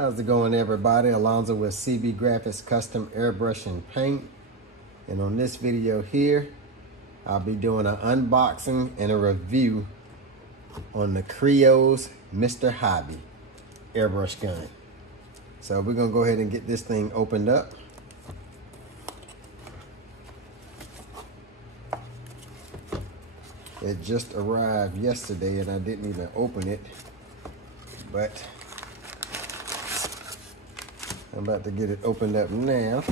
How's it going, everybody? Alonzo with CB Graphics Custom Airbrush and Paint. And on this video here, I'll be doing an unboxing and a review on the Creos Mr. Hobby airbrush gun. So we're gonna go ahead and get this thing opened up. It just arrived yesterday and I didn't even open it, but I'm about to get it opened up now.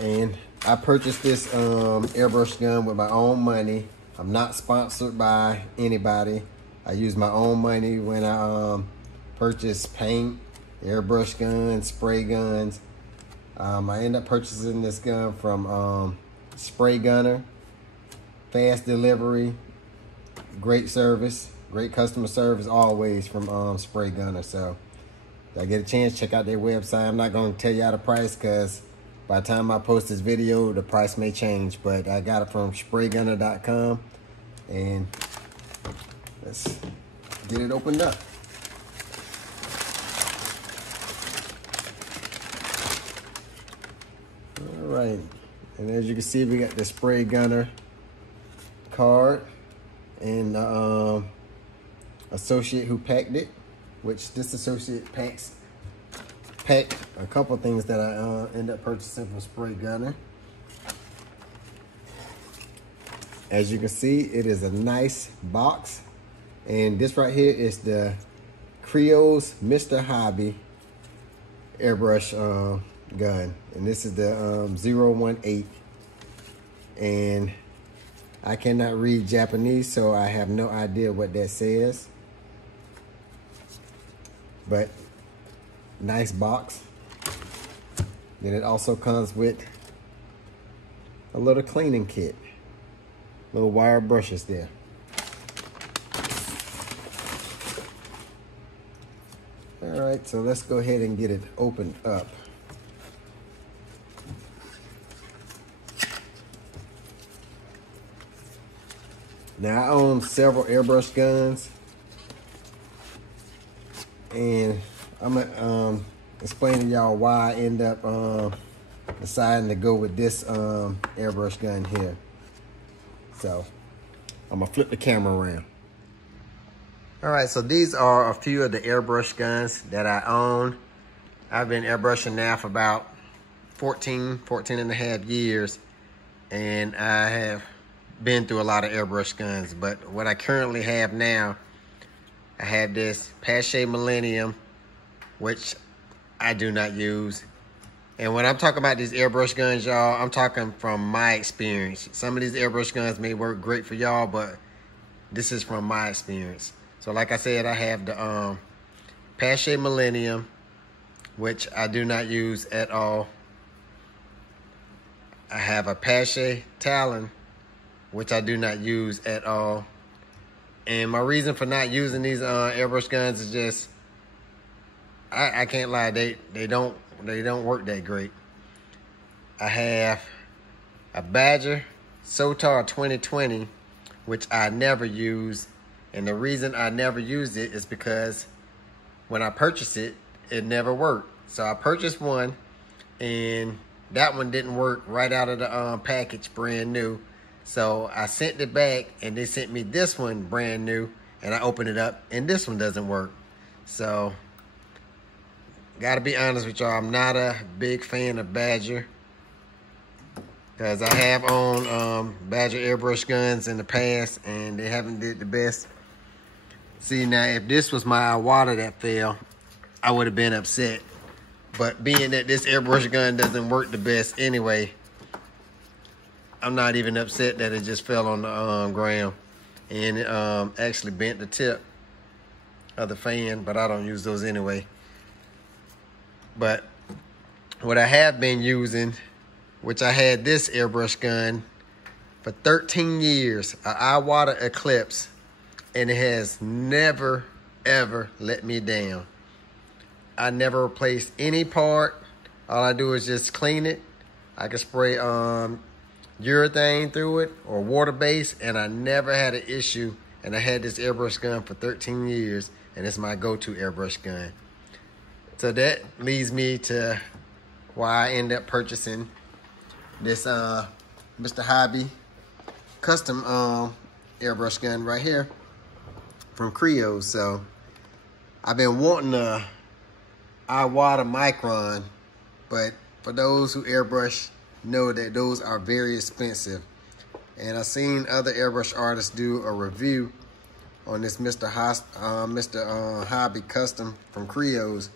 And I purchased this airbrush gun with my own money. I'm not sponsored by anybody. I use my own money when I purchase paint, airbrush guns, spray guns. I end up purchasing this gun from Spray Gunner. Fast delivery, great service, great customer service always from Spray Gunner. So if I get a chance, check out their website. I'm not going to tell y'all the price because by the time I post this video, the price may change, but I got it from spraygunner.com, and let's get it opened up. All right, and as you can see, we got the Spray Gunner card and associate who packed it, which this associate packed a couple things that I end up purchasing from Spray Gunner. As you can see, it is a nice box, and this right here is the Creos Mr. Hobby airbrush gun, and this is the 018, and I cannot read Japanese, so I have no idea what that says, but nice box. Then it also comes with a little cleaning kit, little wire brushes there. All right, so let's go ahead and get it opened up. Now, I own several airbrush guns, and I'm gonna explain to y'all why I end up deciding to go with this airbrush gun here. So I'm gonna flip the camera around. All right, so these are a few of the airbrush guns that I own. I've been airbrushing now for about 14 and a half years, and I have been through a lot of airbrush guns, but what I currently have now, I have this Pache Millennium, which I do not use. And when I'm talking about these airbrush guns, y'all, I'm talking from my experience. Some of these airbrush guns may work great for y'all, but this is from my experience. So like I said, I have the Pache Millennium, which I do not use at all. I have a Pache Talon, which I do not use at all. And my reason for not using these airbrush guns is just, I can't lie, they don't work that great. I have a Badger Sotar 2020, which I never use, and the reason I never used it is because when I purchased it, it never worked. So I purchased one, and that one didn't work right out of the package, brand new. So I sent it back, and they sent me this one brand new, and I opened it up, and this one doesn't work. So gotta be honest with y'all, I'm not a big fan of Badger, because I have owned Badger airbrush guns in the past, and they haven't did the best. See, now if this was my Iwata that fell, I would have been upset. But being that this airbrush gun doesn't work the best anyway, I'm not even upset that it just fell on the ground, and it actually bent the tip of the fan, but I don't use those anyway. But what I have been using, which I had this airbrush gun for 13 years, an Iwata Eclipse, and it has never, ever let me down. I never replaced any part. All I do is just clean it. I can spray urethane through it or water-based, and I never had an issue and I had this airbrush gun for 13 years, and it's my go-to airbrush gun. So that leads me to why I end up purchasing this Mr. Hobby custom airbrush gun right here from Creos. So I've been wanting a Iwata Micron, but for those who airbrush know that those are very expensive. And I've seen other airbrush artists do a review on this Mr. Hobby Custom from Creos,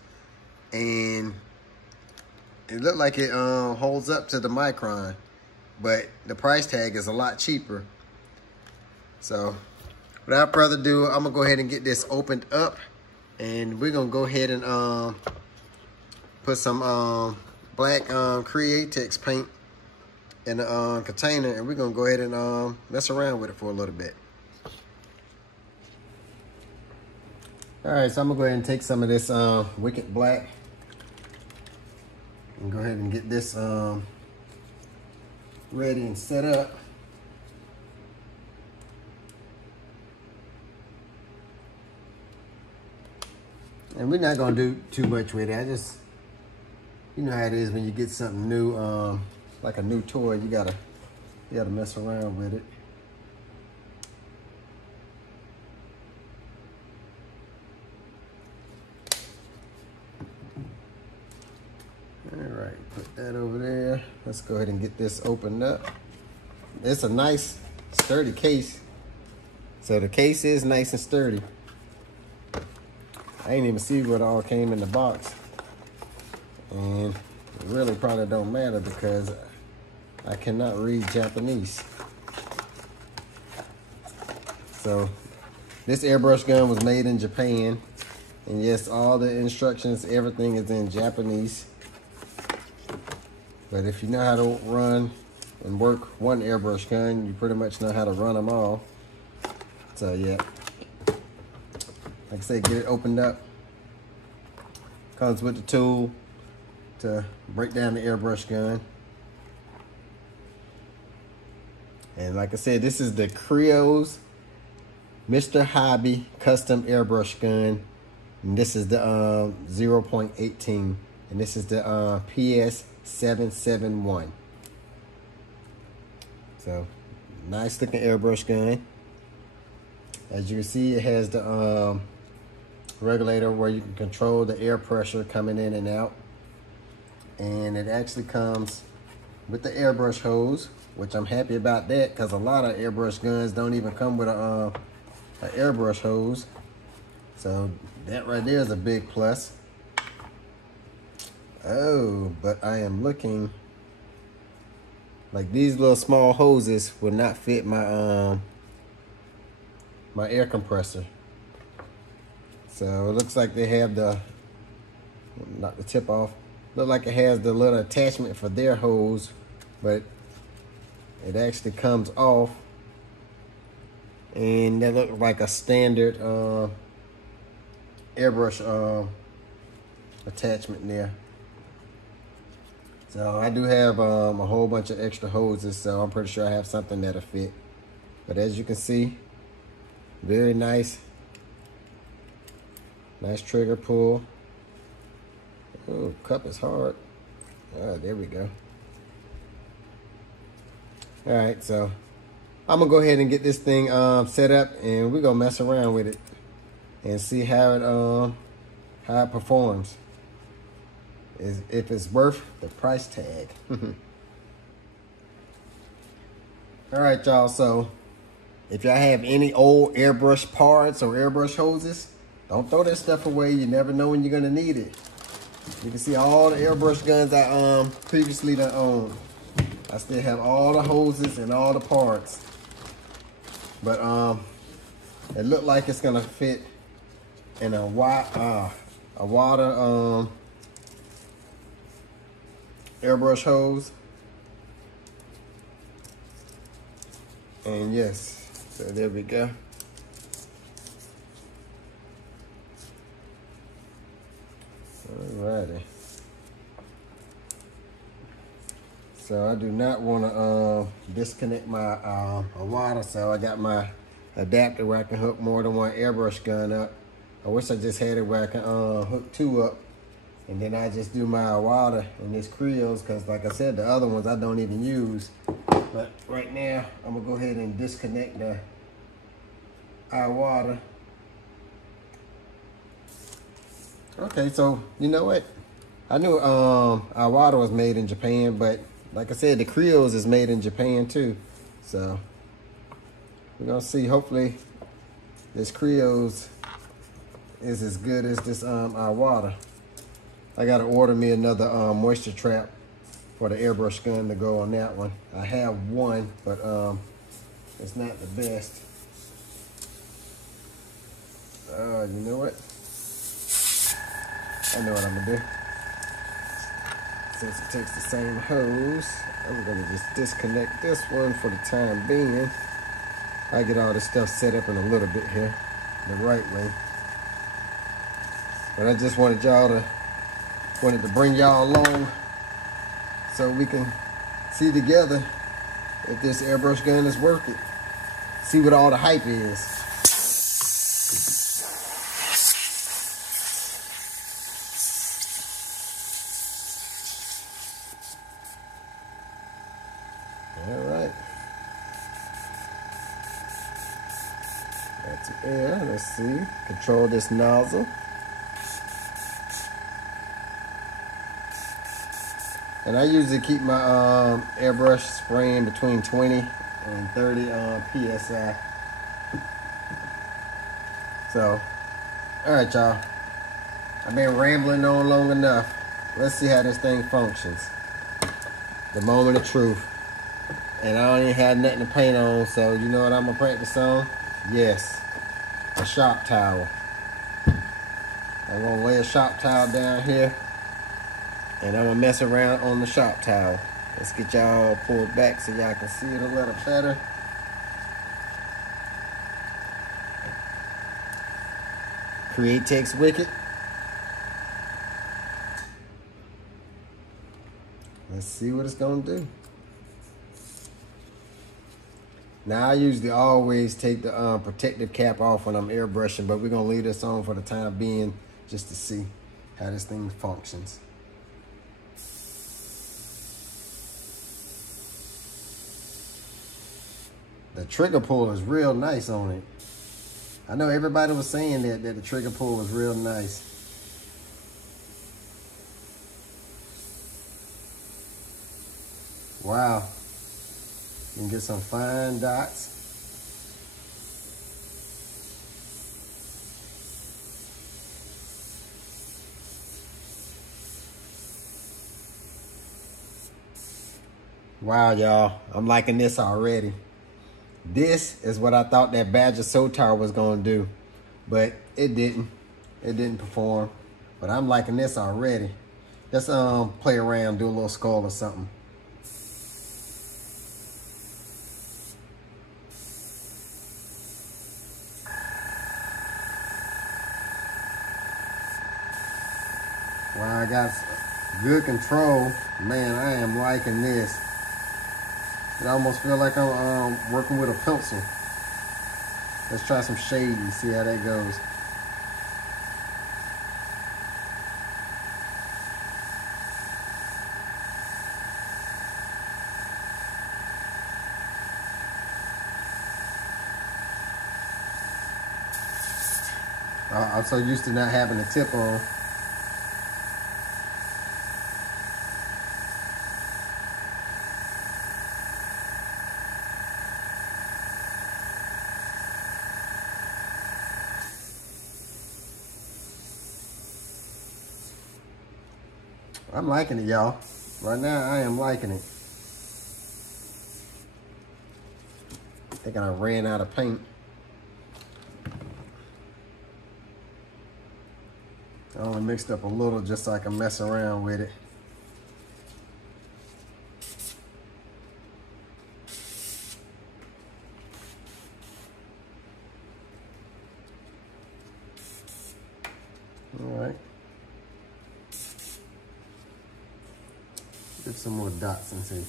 and it looked like it holds up to the Micron, but the price tag is a lot cheaper. So without further ado, I'm gonna go ahead and get this opened up, and we're gonna go ahead and put some black Createx paint in a container, and we're gonna go ahead and mess around with it for a little bit. All right, so I'm gonna go ahead and take some of this Wicked Black and go ahead and get this ready and set up. And we're not gonna do too much with it. You know how it is when you get something new, like a new toy, you gotta mess around with it. All right, put that over there. Let's go ahead and get this opened up. It's a nice, sturdy case. So the case is nice and sturdy. I didn't even see what all came in the box. And it really probably don't matter because I cannot read Japanese. So this airbrush gun was made in Japan. And yes, all the instructions, everything is in Japanese. But if you know how to run and work one airbrush gun, you pretty much know how to run them all. So yeah, like I said, get it opened up. Comes with the tool to break down the airbrush gun. And like I said, this is the Creos Mr. Hobby Custom Airbrush Gun. And this is the 0.18. And this is the PS771. So, nice looking airbrush gun. As you can see, it has the regulator where you can control the air pressure coming in and out. And it actually comes with the airbrush hose, which I'm happy about that because a lot of airbrush guns don't even come with a airbrush hose. So that right there is a big plus. Oh, but I am looking like these little small hoses will not fit my my air compressor. So it looks like they have knock the tip off. Look like it has the little attachment for their hose, but it actually comes off. And that looks like a standard airbrush attachment there. So I do have a whole bunch of extra hoses, so I'm pretty sure I have something that'll fit. But as you can see, very nice. Nice trigger pull. Oh, cup is hard. Oh, there we go. All right, so I'm gonna go ahead and get this thing set up, and we're gonna mess around with it and see how it performs. If it's worth the price tag. All right, y'all. So if y'all have any old airbrush parts or airbrush hoses, don't throw that stuff away. You never know when you're gonna need it. You can see all the airbrush guns I previously done owned. I still have all the hoses and all the parts. But it looked like it's gonna fit in a water airbrush hose. And yes, so there we go. Alrighty. So I do not want to disconnect my water, so I adapter where I can hook more than one airbrush gun up. I wish I just had it where I can hook 2 up, and then I just do my water in this Creos, because like I said, the other ones I don't even use. But right now, I'm gonna go ahead and disconnect the water. Okay, so you know what? I knew our water was made in Japan, but like I said, the Creos is made in Japan too. So we're gonna see. Hopefully, this Creos is as good as this our water. I gotta order me another moisture trap for the airbrush gun to go on that one. I have one, but it's not the best. You know what? I know what I'm gonna do. Since it takes the same hose, I'm gonna just disconnect this one for the time being. I get all this stuff set up in a little bit here, the right way. But I just wanted to bring y'all along so we can see together if this airbrush gun is worth it. See what all the hype is. All right. That's air. Let's see. Control this nozzle. And I usually keep my airbrush spraying between 20 and 30 PSI. So, all right, y'all. I've been rambling on long enough. Let's see how this thing functions. The moment of truth. And I don't even have nothing to paint on, so you know what I'm gonna practice on? Yes, a shop towel. I'm gonna lay a shop towel down here, and I'm gonna mess around on the shop towel. Let's get y'all pulled back so y'all can see it a little better. Create takes wicked. Let's see what it's gonna do. Now I usually always take the protective cap off when I'm airbrushing, but we're gonna leave this on for the time being just to see how this thing functions. The trigger pull is real nice on it. I know everybody was saying that the trigger pull was real nice. Wow. You can get some fine dots. Wow, y'all. I'm liking this already. This is what I thought that Badger Sotar was going to do, but it didn't. It didn't perform, but I'm liking this already. Let's play around, do a little skull or something. Wow, I got good control. Man, I am liking this. It almost feels like I'm working with a pencil. Let's try some shade and see how that goes. I'm so used to not having a tip on. I'm liking it, y'all. Right now, I am liking it. I think I ran out of paint. I only mixed up a little just so I can mess around with it. All right. Get some more dots and see.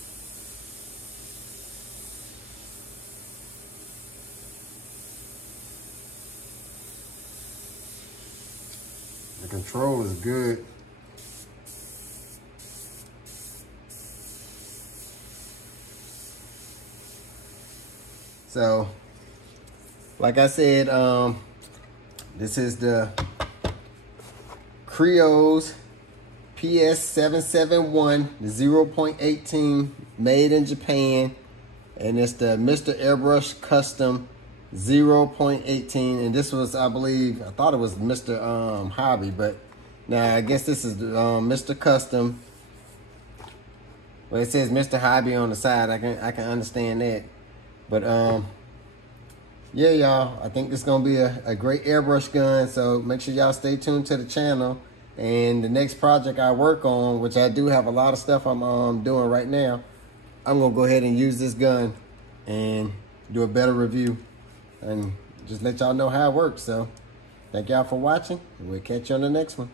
control is good. So, like I said, this is the Creos PS771 0.18 made in Japan, and it's the Mr. Airbrush Custom 0.18, and this was, I believe, I thought it was Mr. Hobby, but now I guess this is Mr. Custom. Well, it says Mr. Hobby on the side. I can understand that, but yeah, y'all, I think this is gonna be a great airbrush gun. So make sure y'all stay tuned to the channel. And the next project I work on, which I do have a lot of stuff I'm doing right now, I'm gonna go ahead and use this gun and do a better review and just let y'all know how it works. So thank y'all for watching, and we'll catch you on the next one.